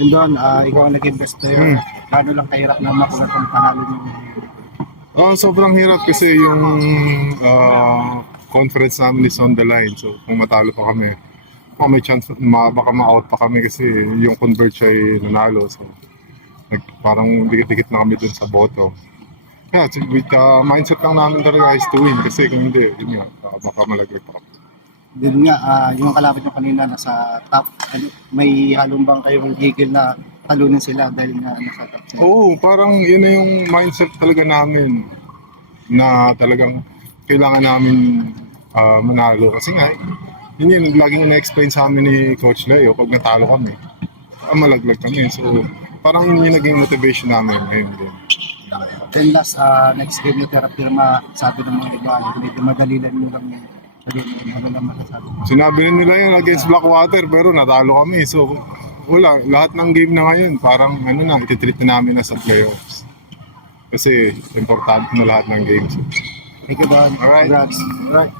Yun doon, ikaw ang naging best player. Paano lang kahirap na makuha kung panalo yung Sobrang hirap kasi yung conference namin is on the line. So kung matalo pa kami, may chance baka ma-out pa kami kasi yung convert siya ay nanalo. So parang dikit-dikit na kami dun sa boto. Yeah, so with mindset lang namin talaga is to win kasi kung hindi, yun nga, baka malaglag pa kami. Yun nga, yung kalaban nyo kanina nasa top, may halumbang kayong gigil na talunin sila dahil nga nasa top sila. Oo, parang yun na yung mindset talaga namin na talagang kailangan namin manalo. Kasi nga, yun yung laging na-explain sa amin ni Coach Leo pag natalo kami. Malaglag kami. So, parang yun yung naging motivation namin ngayon din. Then last, next game nyo terapirma, sabi ng mga iba, medyo madali lang nyo lang yung ano lang masasabi. Sinabi rin nila yun against Blackwater pero natalo kami. So, wala. Lahat ng game na ngayon, parang ano na, ititreat na namin na sa playoffs. Kasi importante na lahat ng games. Thank you, Don. Alright. Congrats. Alright.